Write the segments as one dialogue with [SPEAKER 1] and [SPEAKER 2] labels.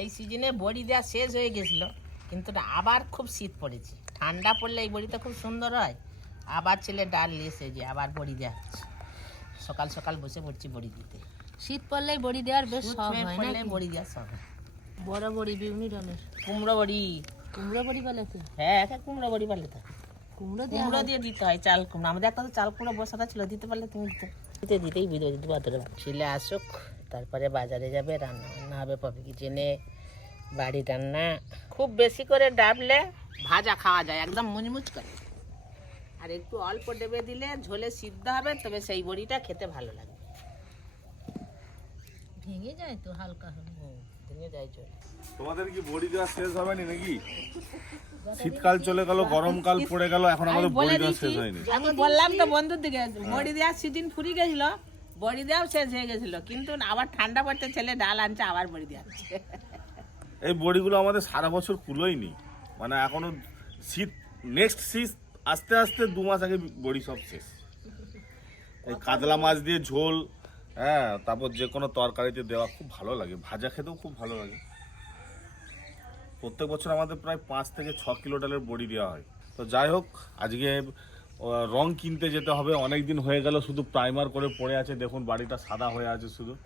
[SPEAKER 1] এই সিজনে বড়ি দেওয়া শেষ হয়ে গেছিল কিন্তু আবার খুব শীত পড়েছে। ঠান্ডা পড়লে এই বড়িটা খুব সুন্দর হয়। আবার ছেলে ডাল নিয়ে এসে যে আবার বড়ি দেওয়া সকাল সকাল বসে পড়ছি বড়ি দিতে।
[SPEAKER 2] শীত পড়লেই বড়ি দেওয়ার বেশ শখ
[SPEAKER 1] হয়
[SPEAKER 2] না
[SPEAKER 1] বড়ি দেওয়া সব
[SPEAKER 2] বড় বড়ি বিভিন্ন ধরনের
[SPEAKER 1] কুমড়ো বড়ি।
[SPEAKER 2] কুমড়ো বড়ি বলে কি?
[SPEAKER 1] হ্যাঁ এক এক কুমড়ো বড়ি পারলে তো।
[SPEAKER 2] কুমড়ো দেওয়া
[SPEAKER 1] কুমড়ো দিয়ে দিতে হয় চাল কুমড়ো। আমাদের একটা তো চাল কুমড়ো বসাটা ছিল দিতে পারলে তুমি দিতে। দিতে দিতেই বিদে দিতে বাদরে ছেলে আসুক। তারপরে বাজারে যাবে রান্না বান্না হবে পপি কিচেনে বাড়ি রান্না। খুব বেশি করে ডাবলে ভাজা খাওয়া যায় একদম মুচমুচ করে। আর একটু অল্প ডেবে দিলে ঝোলে সিদ্ধ হবে তবে সেই বড়িটা খেতে ভালো লাগে
[SPEAKER 2] ভেঙে যায় তো হালকা
[SPEAKER 1] ভেঙে যায় ঝোল।
[SPEAKER 3] তোমাদের কি বড়ি দেওয়া শেষ হবে না নাকি শীতকাল চলে গেল গরমকাল পড়ে গেল এখন আমাদের বড়ি দেওয়া শেষ হয়নি।
[SPEAKER 1] আমি বললাম তো বন্ধুর দিকে বড়ি দেওয়ার সিজন ফুরি গেছিল বড়ি দেওয়াও শেষ হয়ে গেছিল, কিন্তু আবার ঠান্ডা পড়তে ছেলে ডাল আনছে, আবার বড়ি দেওয়া
[SPEAKER 3] এই বড়িগুলো আমাদের সারা বছর কুলোয়নি। মানে এখনও শীত নেক্সট শীত আস্তে আস্তে দু মাস আগে বড়ি সব শেষ। এই কাতলা মাছ দিয়ে ঝোল হ্যাঁ তারপর যে কোনো তরকারিতে দেওয়া খুব ভালো লাগে। ভাজা খেতেও খুব ভালো লাগে। প্রত্যেক বছর আমাদের প্রায় পাঁচ থেকে ছ কিলো ডালের বড়ি দেওয়া হয়। তো যাই হোক, আজকে রং কিনতে যেতে হবে। অনেক দিন হয়ে গেল, শুধু প্রাইমার করে পড়ে আছে। দেখুন, বাড়িটা সাদা হয়ে আছে শুধু।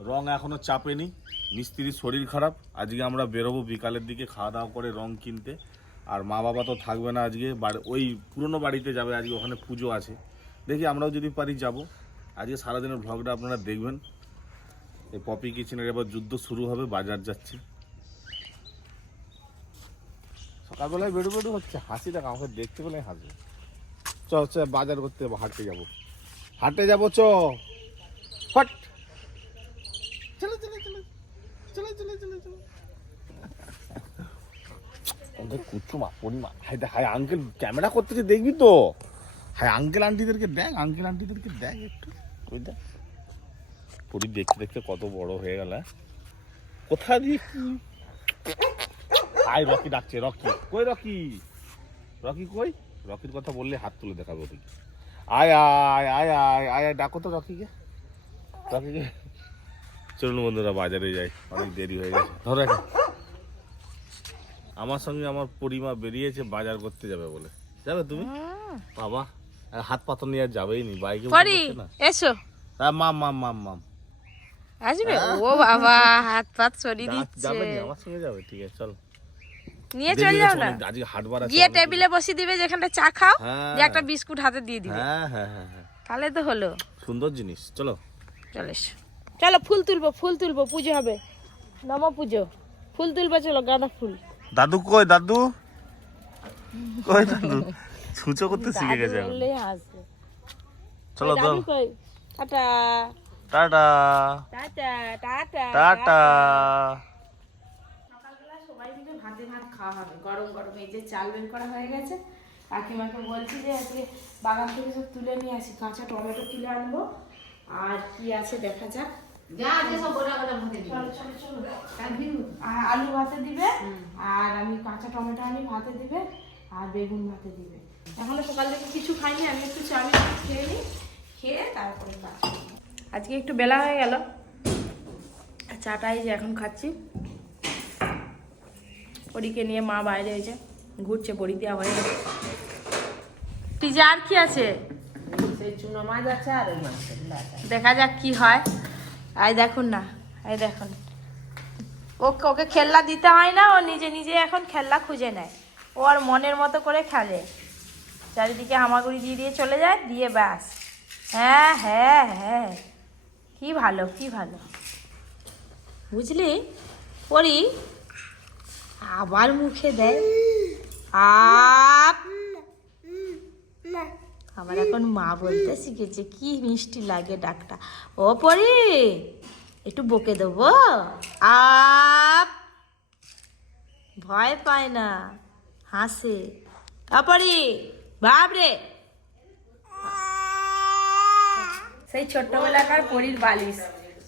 [SPEAKER 3] রং এখনও চাপেনি। মিস্ত্রির শরীর খারাপ। আজকে আমরা বেরোবো বিকালের দিকে খাওয়া দাওয়া করে রং কিনতে। আর মা বাবা তো থাকবে না আজকে। বাড়ি- ওই পুরনো বাড়িতে যাবে, আজকে ওখানে পুজো আছে। দেখি আমরাও যদি পারি যাব। আজকে সারাদিনের ভ্লগটা আপনারা দেখবেন। এই পপি কিচেনের এবার যুদ্ধ শুরু হবে, বাজার যাচ্ছি। সকালবেলায় বেরো বেরো হচ্ছে হাসি দেখ আমাকে দেখতে পেলে হাসবে। চ বাজার করতে যাব, হাটে যাব। হাটে যাব, চ। ফট। আঙ্কেল ক্যামেরা দেখবি তো? আঙ্কেল আন্টিদেরকে দেখ আঙ্কেল আন্টিদেরকে দেখ একটু। ওই দেখ। দেখতে দেখতে কত বড় হয়ে গেল হ্যাঁ? কোথা দিয়ে রকি ডাকছে, রকি। কই রকি? রকি কই? রকির কথা বললে হাত তুলে দেখাবে ওদিকে আয় আয় আয় আয় আয় আয় ডাকো তো রকিকে। রকিকে। চলুন বন্ধুরা বাজারে যাই অনেক দেরি হয়ে গেছে। ধরো আমার সঙ্গে আমার পরিমা বেরিয়েছে বাজার করতে যাবে বলে। যাবে তুমি? বাবা হাত পাথর নিয়ে আর যাবেই নি বাইকে
[SPEAKER 2] পরি
[SPEAKER 3] না?
[SPEAKER 2] এসো।
[SPEAKER 3] হ্যাঁ মাম মাম মাম মাম।
[SPEAKER 2] আসবে? ও বাবা হাত পাত সরিয়ে দিচ্ছে।
[SPEAKER 3] যাবে নি আমার সঙ্গে যাবে ঠিক আছে চলো।
[SPEAKER 2] নিয়ে চলে যাও না।
[SPEAKER 3] আজকে হাটবার আছে
[SPEAKER 2] গিয়ে টেবিলে বসিয়ে দিবে যেখানটা চা খাও
[SPEAKER 3] হ্যাঁ।
[SPEAKER 2] যে একটা বিস্কুট হাতে দিয়ে দিবে।
[SPEAKER 3] হ্যাঁ হ্যাঁ হ্যাঁ হ্যাঁ।
[SPEAKER 2] তাহলে তো হলো।
[SPEAKER 3] সুন্দর জিনিস চলো।
[SPEAKER 2] চলে চলো ফুল তুলবো ফুল তুলবো পুজো হবে। নম পুজো। ফুল তুলবো চলো গাঁদা ফুল।
[SPEAKER 3] দাদু কই দাদু? কই দাদু? ছুঁচো করতে শিখে গেছে চলো
[SPEAKER 2] দাদু কই? Tata.
[SPEAKER 3] Tata
[SPEAKER 2] tata tata.
[SPEAKER 3] Tata.
[SPEAKER 2] মিলে ভাত খাওয়া হবে। গরম গরম এই যে চাল বের করা হয়ে গেছে কাকিমাকে বলছি যে আজকে বাগান থেকে সব তুলে নিয়ে আসি কাঁচা টমেটো তুলে আনব। আর কি আছে দেখা যাক। চলো চলো চলো। আর আলু ভাতে দিবে আর আমি কাঁচা টমেটো আনি ভাতে দিবে আর বেগুন ভাতে দিবে। এখনও সকাল থেকে কিছু খাইনি আমি একটু চাউমিন খেয়ে নিই খেয়ে তারপরে আজকে একটু বেলা হয়ে গেল। চাটাই যে এখন খাচ্ছি। পরীকে নিয়ে মা বাইরে হয়েছে ঘুরছে পরী দেওয়া হয়ে গেছে। ফ্রিজে আর কি আছে?
[SPEAKER 1] চুনো মাছ আছে আর ওই মাছ
[SPEAKER 2] দেখা যাক কি হয়। আই দেখুন না আই দেখুন। ওকে ওকে খেলনা দিতে হয় না ও নিজে নিজে এখন খেলনা খুঁজে নেয়। ও আর মনের মতো করে খেলে। চারিদিকে হামাগুড়ি দিয়ে দিয়ে চলে যায় দিয়ে ব্যাস। হ্যাঁ হ্যাঁ হ্যাঁ। কি ভালো কি ভালো। বুঝলি? পরি আবার মুখে দেয়। আপ। এখন মা বলতে শিখেছে, কি মিষ্টি লাগে ডাকটা। ও পরি, একটু বকে দেবো। আপ। ভয় পায় না, হাসে। আপরি বাবরে সেই ছোট্টবেলাকার পরীর বালিশ।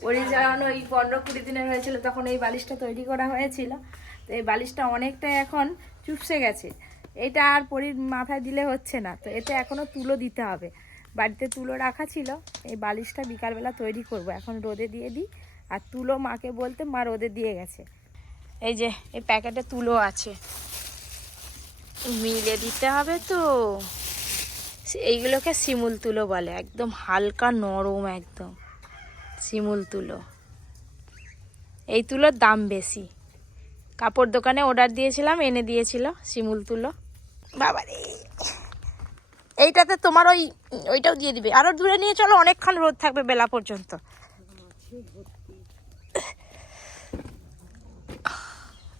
[SPEAKER 2] পরীর যখন ওই পনেরো কুড়ি দিনের হয়েছিল, তখন এই বালিশটা তৈরি করা হয়েছিল। তো এই বালিশটা অনেকটা এখন চুপসে গেছে। এটা আর পরীর মাথায় দিলে হচ্ছে না, তো এতে এখনও তুলো দিতে হবে। বাড়িতে তুলো রাখা ছিল, এই বালিশটা বিকালবেলা তৈরি করব। এখন রোদে দিয়ে দিই, আর তুলো মাকে বলতে মা রোদে দিয়ে গেছে। এই যে, এই প্যাকেটে তুলো আছে। মিলে দিতে হবে তো। এইগুলোকে শিমুল তুলো বলে, একদম হালকা নরম একদম। শিমুল তুলো। এই তুলোর দাম বেশি। কাপড় দোকানে অর্ডার দিয়েছিলাম এনে দিয়েছিল শিমুল তুলো। বাবারে। এইটাতে তোমার ওই ওইটাও দিয়ে দিবে। আরও দূরে নিয়ে চলো অনেকক্ষণ রোদ থাকবে বেলা পর্যন্ত।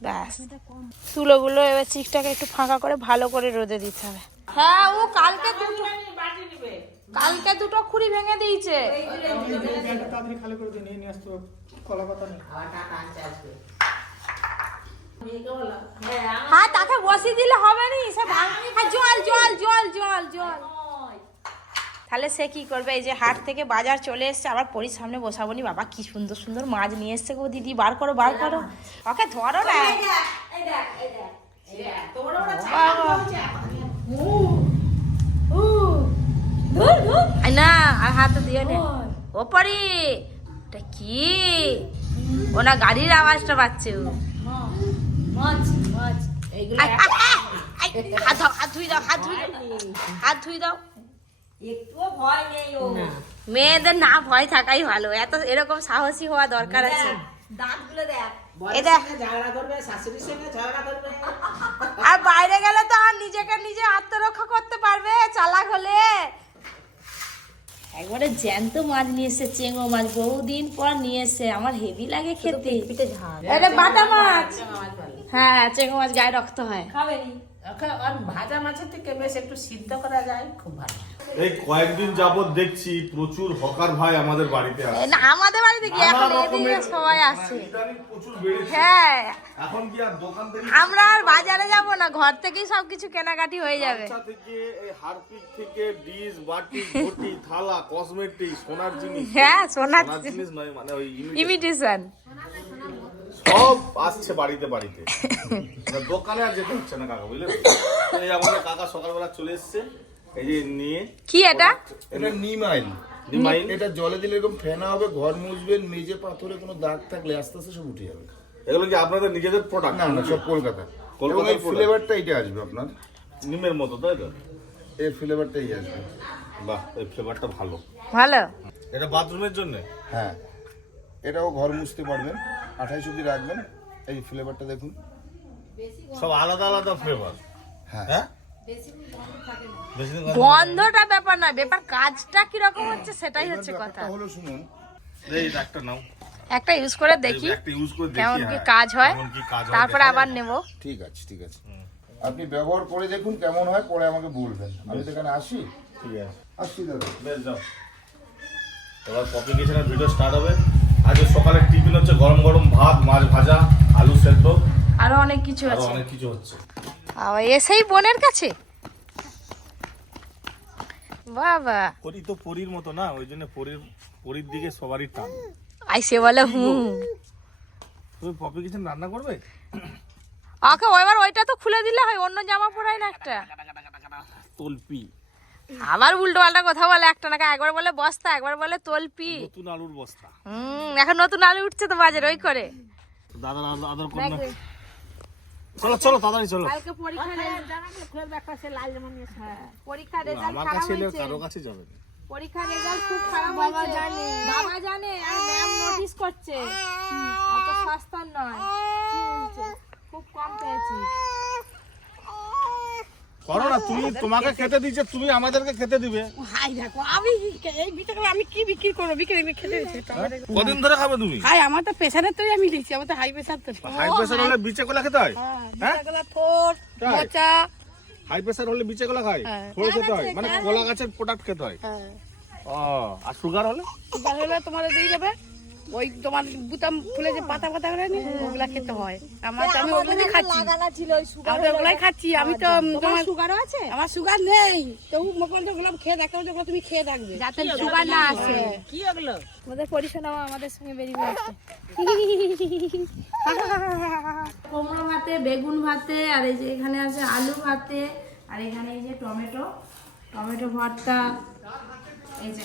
[SPEAKER 2] ব্যাস। তুলোগুলো এবার চিকটাকে একটু ফাঁকা করে ভালো করে রোদে দিতে হবে। হ্যাঁ ও কালকে দুটো কালকে দুটো খুঁড়ি ভেঙে দিয়েছে।
[SPEAKER 4] খালি করে দিয়ে নিয়ে নিয়ে আসতে কলা পাতা নেই।
[SPEAKER 2] হ্যাঁ তাকে বসিয়ে দিলে হবে নি? সে হ্যাঁ, জল জল জল জল জল। তাহলে সে কি করবে? এই যে হাট থেকে বাজার চলে এসছে আবার পরির সামনে বসাবো নি। বাবা কি সুন্দর সুন্দর মাছ নিয়ে এসছে গো দিদি। বার করো বার করো। ওকে ধরো না। না আর হাত দিয়ে নে। ও পরি এটা কি? ওনা গাড়ির আওয়াজটা পাচ্ছে ও। হাত দাও হাত ধুই দাও হাত ধুই দাও হাত ধুই দাও।
[SPEAKER 1] না।
[SPEAKER 2] মেয়েদের না ভয় থাকাই ভালো এত এরকম সাহসী হওয়া দরকার আছে। এই দেখ।
[SPEAKER 1] সঙ্গে ঝগড়া করবে শাশুড়ির সঙ্গে ঝগড়া করবে।
[SPEAKER 2] আর বাইরে গেলে তো আর নিজেকে নিজে আত্মরক্ষা করতে পারবে চালাক হলে একবারে জ্যান্ত মাছ নিয়ে এসে চেঙ্গো মাছ বহুদিন পর নিয়ে এসে আমার হেভি লাগে খেতে। এটা বাটা মাছ হ্যাঁ চেঙ্গো মাছ গায়ে রক্ত হয়।
[SPEAKER 1] খাবেনি আর ভাজা মাছের থেকে বেশ একটু সিদ্ধ করা যায় খুব ভালো।
[SPEAKER 3] এই কয়েকদিন যাবত দেখছি প্রচুর হকার ভাই আমাদের বাড়িতে আসে
[SPEAKER 2] না আমাদের বাড়িতে কি? এখন এদিকে সবাই
[SPEAKER 3] বেড়েছে।
[SPEAKER 2] হ্যাঁ।
[SPEAKER 3] এখন কি আর দোকান থেকে
[SPEAKER 2] আমরা আর বাজারে যাব না ঘর থেকেই সবকিছু কেনাকাটি হয়ে যাবে।
[SPEAKER 3] বাচ্চা থেকে এই হারপিক থেকে ডিশ বাটি ঘটি থালা কসমেটিক সোনার জিনিস।
[SPEAKER 2] হ্যাঁ সোনার
[SPEAKER 3] জিনিস। নয় মানে ওই।
[SPEAKER 2] ইমিটেশন
[SPEAKER 3] সব আসছে বাড়িতে বাড়িতে। দোকানে আর যেতে হচ্ছে না কাকা বুঝলেন তো এই আমাদের কাকা সকালবেলা চলে এসছে। এই যে নিয়ে
[SPEAKER 2] কি এটা?
[SPEAKER 5] এটা নিম
[SPEAKER 3] নিম?
[SPEAKER 5] এটা জলে দিলে এরকম ফেনা হবে ঘর মুছবেন মেজে পাথরে কোনো দাগ থাকলে আস্তে আস্তে সব উঠে যাবে।
[SPEAKER 3] এগুলো কি আপনাদের নিজেদের প্রোডাক্ট
[SPEAKER 5] না না সব কলকাতা।
[SPEAKER 3] কলকাতার
[SPEAKER 5] এবং এই
[SPEAKER 3] product?
[SPEAKER 5] ফ্লেভারটা এটা আসবে আপনার।
[SPEAKER 3] নিমের মতো তাই তো?
[SPEAKER 5] এই ফ্লেভারটাই আসবে।
[SPEAKER 3] বাহ এই ফ্লেভারটা ভালো।
[SPEAKER 2] ভালো।
[SPEAKER 3] এটা বাথরুমের জন্য?
[SPEAKER 5] হ্যাঁ। এটাও ঘর মুছতে পারবেন আঠাইশ অব্দি রাখবেন। এই ফ্লেভারটা দেখুন।
[SPEAKER 3] সব আলাদা আলাদা ফ্লেভার
[SPEAKER 5] হ্যাঁ?
[SPEAKER 2] গন্ধটা ব্যাপার না ব্যাপার কাজটা কি রকম হচ্ছে সেটাই হচ্ছে কথা।
[SPEAKER 5] হলো শুনুন।
[SPEAKER 3] এই একটা নাও।
[SPEAKER 2] একটা ইউজ করে দেখি
[SPEAKER 3] একটা ইউজ করে দেখি
[SPEAKER 2] কেমন কি
[SPEAKER 3] হ্যাঁ।
[SPEAKER 2] কাজ হয়।
[SPEAKER 3] কেমন কি কাজ হয়
[SPEAKER 2] তারপরে আবার। নেব।
[SPEAKER 5] ঠিক আছে ঠিক আছে। আপনি ব্যবহার করে দেখুন কেমন হয় পরে আমাকে বলবেন। আমি তো এখানে আসি।
[SPEAKER 3] ঠিক আছে।
[SPEAKER 5] আসছি দাদা।
[SPEAKER 3] বেশ যাও। এবার কপি কিচেনের ভিডিও স্টার্ট হবে। আজকে সকালে টিফিন হচ্ছে গরম গরম ভাত মাছ ভাজা আলু সেদ্ধ।
[SPEAKER 2] আরও অনেক কিছু আছে।
[SPEAKER 3] অনেক কিছু হচ্ছে।
[SPEAKER 2] এসেই বোনের কাছে? বাবা।
[SPEAKER 3] পরি তো পরির মতো না ওই জন্য পরির পরির দিকে সবারই টান।
[SPEAKER 2] আইসে বলে হুম।
[SPEAKER 3] তুমি পপি কিচেন রান্না করবে?
[SPEAKER 2] ওকে এবার ওইটা তো খুলে দিলে হয় অন্য জামা পরাই না একটা।
[SPEAKER 3] তলপি।
[SPEAKER 2] আবার উল্টো পাল্টা কথা বলে একটা না একবার বলে বস্তা একবার বলে তলপি।
[SPEAKER 3] নতুন আলুর বস্তা।
[SPEAKER 2] হুম এখন নতুন আলু উঠছে তো বাজারে ওই করে।
[SPEAKER 3] দাদার আদর- আদর কর না। চলো চলো তাড়াতাড়ি চলো।
[SPEAKER 2] কালকে পরীক্ষা পরীক্ষা রেজাল্ট
[SPEAKER 3] আমার কাছে এলে কারও কাছে যাবে না।
[SPEAKER 2] পরীক্ষা রেজাল্ট খুব খারাপ বাবা জানে। বাবা জানে আর ম্যাম নোটিস করছে। অত সস্তার নয়। খুব কম পেয়েছিস
[SPEAKER 3] করো না তুমি তোমাকে খেতে দিচ্ছে তুমি আমাদেরকে খেতে দিবে।
[SPEAKER 1] হাই দেখো আমি এই বিটাকে আমি কি বিক্রি করব? বিক্রি বিক্রি খেতে দিচ্ছি
[SPEAKER 3] কদিন ধরে খাবে তুমি?
[SPEAKER 1] হাই আমার তো প্রেশারের তো আমি লিখছি আমার তো হাই প্রেশার তো
[SPEAKER 3] হাই প্রেসার হলে বিচে কলা খেতে হয়? হ্যাঁ
[SPEAKER 1] বিটাগুলা ঠোঁট
[SPEAKER 3] তাই?
[SPEAKER 1] মোচা।
[SPEAKER 3] হাই প্রেসার হলে বিচে কলা খায়?
[SPEAKER 1] হ্যাঁ।
[SPEAKER 3] ফল খেতে হয়? মানে কলা গাছের প্রোডাক্ট খেতে হয়?
[SPEAKER 1] হ্যাঁ।
[SPEAKER 3] ও আর সুগার হলে?
[SPEAKER 1] সুগার হলে তোমার দিয়ে যাবে? ওই তোমার বুতাম ফুলে যে পাতা পাতা করে নি ওগুলা খেতে হয়। আমার আমি ওগুলো দিয়ে খাচ্ছি। আমি ওগুলাই খাচ্ছি। আমি তো তোমার সুগারও আছে? আমার সুগার নেই। তবু মকল ওগুলো খেয়ে দেখো যেগুলো তুমি খেয়ে দেখবে।
[SPEAKER 2] যাতে সুগার না আসে।
[SPEAKER 1] কি ওগুলো?
[SPEAKER 2] আমাদের পরিচালনা আমাদের সঙ্গে বেরিয়ে গেছে কুমড়ো ভাতে বেগুন ভাতে আর এই যে এখানে আছে আলু ভাতে আর এখানে এই যে টমেটো। টমেটো ভর্তা এই যে।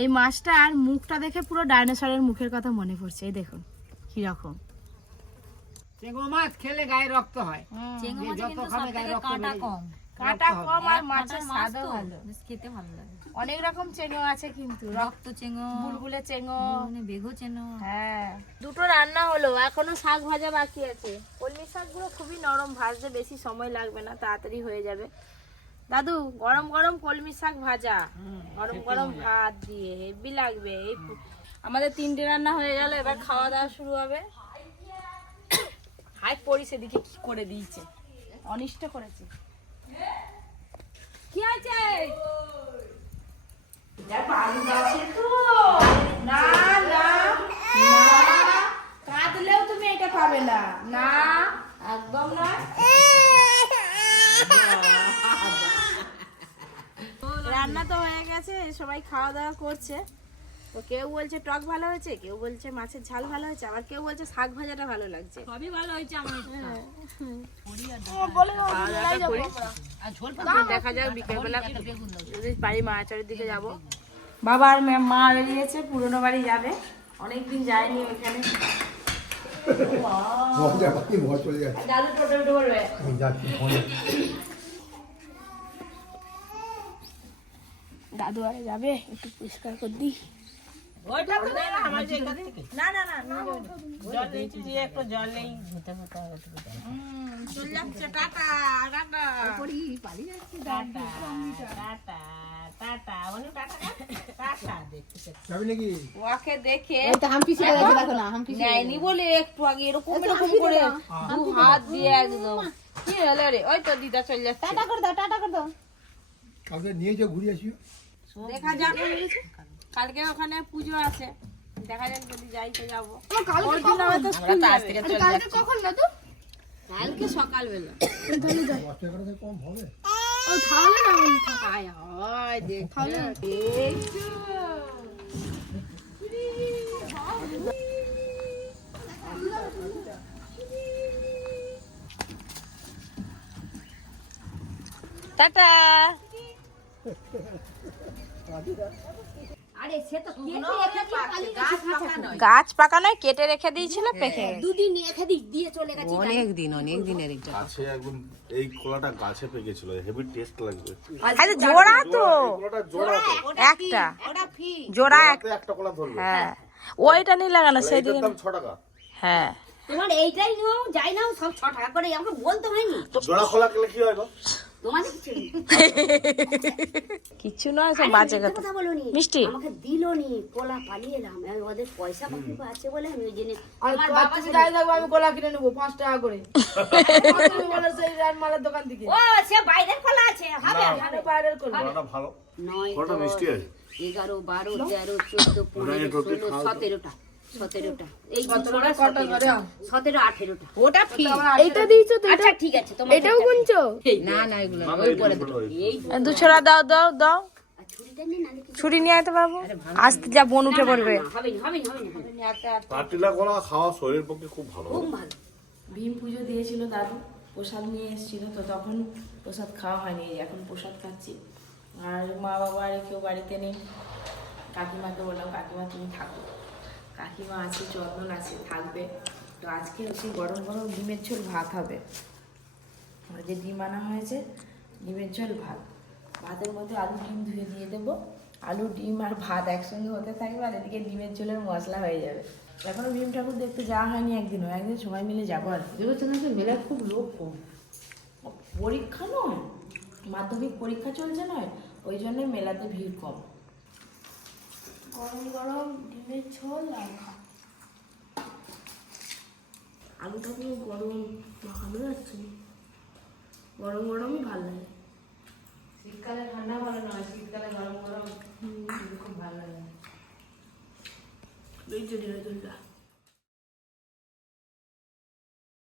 [SPEAKER 2] এই মাছটা আর মুখটা দেখে পুরো ডাইনোসরের মুখের কথা মনে পড়ছে এই দেখুন কীরকম।
[SPEAKER 4] চেঙ্গো মাছ খেলে গায়ে রক্ত হয়। যে যত খাবে গায়ে রক্ত বেড়ে যায়।
[SPEAKER 2] কাঁটা কম আর মাছের স্বাদও ভালো।
[SPEAKER 6] খেতে ভালো লাগে।
[SPEAKER 2] অনেক রকম চেঙ্গো আছে কিন্তু।
[SPEAKER 6] রক্ত চেঙ্গো
[SPEAKER 2] বুলবুলে চেঙ্গো
[SPEAKER 6] মানে বেগো চেনো।
[SPEAKER 2] হ্যাঁ। দুটো রান্না হলো এখনও শাক ভাজা বাকি আছে। কলমি শাকগুলো খুবই নরম ভাজতে বেশি সময় লাগবে না তাড়াতাড়ি হয়ে যাবে। দাদু গরম গরম কলমি শাক ভাজা। গরম গরম ভাত দিয়ে হেভি লাগবে এই আমাদের তিনটে রান্না হয়ে গেল এবার খাওয়া দাওয়া শুরু হবে। হাই পড়ি সেদিকে কি করে দিয়েছে? অনিষ্ট করেছে। কি আছে না না না কাঁদলেও তুমি এটা পাবে না। না একদম না। রান্না তো হয়ে গেছে সবাই খাওয়া দাওয়া করছে। তো কেউ বলছে টক ভালো হয়েছে কেউ বলছে মাছের ঝাল ভালো হয়েছে আবার কেউ বলছে শাক ভাজাটা ভালো লাগছে।
[SPEAKER 6] সবই ভালো হয়েছে আমার
[SPEAKER 2] দেখা যাক বিকেলবেলা যদি পারি মায়াচরের দিকে যাব। বাবা আর মা- মা বেরিয়েছে পুরনো বাড়ি যাবে। অনেকদিন যায়নি ওইখানে। দাদু দাদু আরে যাবে একটু পরিষ্কার করে দিই।
[SPEAKER 1] একটু বলো
[SPEAKER 2] আগে এরকম এরকম করে হাত দিয়ে একদম। কি হলো রে? ওই তো দিদা চলে যাচ্ছে।
[SPEAKER 6] টাটা করে দাও টাটা করে দাও।
[SPEAKER 4] কালকে নিয়ে যে ঘুরে আসিও।
[SPEAKER 2] দেখা যাক। কালকে ওখানে পুজো আছে। দেখা যাক যদি যাই তো যাব। ওর জন্য হয়তো
[SPEAKER 6] কালকে কখন দাদু
[SPEAKER 2] কালকে সকালবেলা।
[SPEAKER 4] কম হবে?
[SPEAKER 6] ও তাহলে না
[SPEAKER 2] হায় হায় দেখ টাটা।
[SPEAKER 6] গেছে
[SPEAKER 2] গাছ পাকা নয়। কেটে রেখে দিয়েছিল পেকে।
[SPEAKER 6] দুদিন রেখে দিয়ে দিয়ে চলে গেছে
[SPEAKER 1] অনেক দিন অনেক দিনের একজন
[SPEAKER 3] গাছে একদম এই কলাটা গাছে পেকেছিল হেভি টেস্ট লাগবে।
[SPEAKER 2] আরে জোড়া তো।
[SPEAKER 3] এই কলাটা জোড়া তো।
[SPEAKER 2] একটা জোড়া
[SPEAKER 3] একটা কলা ধরবে।
[SPEAKER 2] হ্যাঁ। ওইটা নিয়ে লাগানো
[SPEAKER 3] দাম টাকা।
[SPEAKER 2] হ্যাঁ।
[SPEAKER 6] তোমার এইটাই নাও যাই নাও সব ছ টাকা করে আমাকে বলতে হয়নি।
[SPEAKER 3] জোড়া কলা খেলে কি হয় গো?
[SPEAKER 6] তোমাদের কিছু
[SPEAKER 2] কিছু নয় সব বাজে কথা।
[SPEAKER 6] বলোনি
[SPEAKER 2] মিষ্টি?
[SPEAKER 6] আমাকে দিলনি কোলা পালিয়ে এলাম। আমি ওদের পয়সা পাতি আছে বলে আমি ওই জন্য আমার বাবা
[SPEAKER 7] থাকব আমি কলা কিনে নেব পাঁচ টাকা করে। তুমি বলো সেই রানমালার দোকান থেকে
[SPEAKER 6] ও সে বাইরের কলা আছে হবে
[SPEAKER 3] না।
[SPEAKER 7] বাইরের কলা।
[SPEAKER 3] কলাটা ভালো।
[SPEAKER 6] নয়
[SPEAKER 3] কলাটা মিষ্টি আছে।
[SPEAKER 6] এগারো বারো তেরো চোদ্দ পনেরো ষোলো। সতেরোটা। সতেরোটা। এই যে
[SPEAKER 7] সতেরোটা
[SPEAKER 6] ছোট
[SPEAKER 7] কটা করে
[SPEAKER 6] সতেরোটা,
[SPEAKER 7] আম?
[SPEAKER 6] সতেরো আঠেরোটা।
[SPEAKER 2] ওটা
[SPEAKER 7] এইটা দিয়েছ তো
[SPEAKER 6] আচ্ছা ঠিক আছে তোমার এটাও
[SPEAKER 7] গুনছো?
[SPEAKER 1] না না এগুলো
[SPEAKER 2] দাও দাও দাও। ছুরি নিয়ে আইতে পারব আসতে যা বোন উঠে পড়বে।
[SPEAKER 6] না, হবে না হবে না হবে না হবে না।
[SPEAKER 3] পাটিলা কলা খাওয়া শরীরের পক্ষে খুব ভালো।
[SPEAKER 2] ভীম পুজো দিয়েছিল দাদু প্রসাদ নিয়ে এসেছিল তো তখন প্রসাদ খাওয়া হয়নি এখন প্রসাদ খাচ্ছি। আর মা বাবা আর কেউ বাড়িতে নেই কাকিমাকে বললাম কাকিমা তুমি থাকো। কাকিমা আছে চন্দন আছে থাকবে। তো আজকে হচ্ছে গরম গরম ডিমের ঝোল ভাত হবে। যে ডিম আনা হয়েছে ডিমের ঝোল ভাত। ভাতের মধ্যে আলু ডিম ধুয়ে দিয়ে দেবো। আলু ডিম আর ভাত একসঙ্গে হতে থাকবে আর এদিকে ডিমের ঝোলের মশলা হয়ে যাবে। এখনও ভীম ঠাকুর দেখতে যাওয়া হয়নি একদিনও একদিন সবাই মিলে যাব আর কি।
[SPEAKER 1] মেলা খুব লোক কম।
[SPEAKER 2] পরীক্ষা নয় মাধ্যমিক পরীক্ষা চলছে নয় ওই জন্য মেলাতে ভিড় কম। গরম গরম ডিমের ঝোল আর। আলুটা পুরো গরম মাখানো যাচ্ছে। গরম গরমই ভালো লাগে
[SPEAKER 1] শীতকালে ঠান্ডা ভালো নয় শীতকালে গরম গরম খুব ভালো লাগে
[SPEAKER 2] এই যে ডিমের ঝোলটা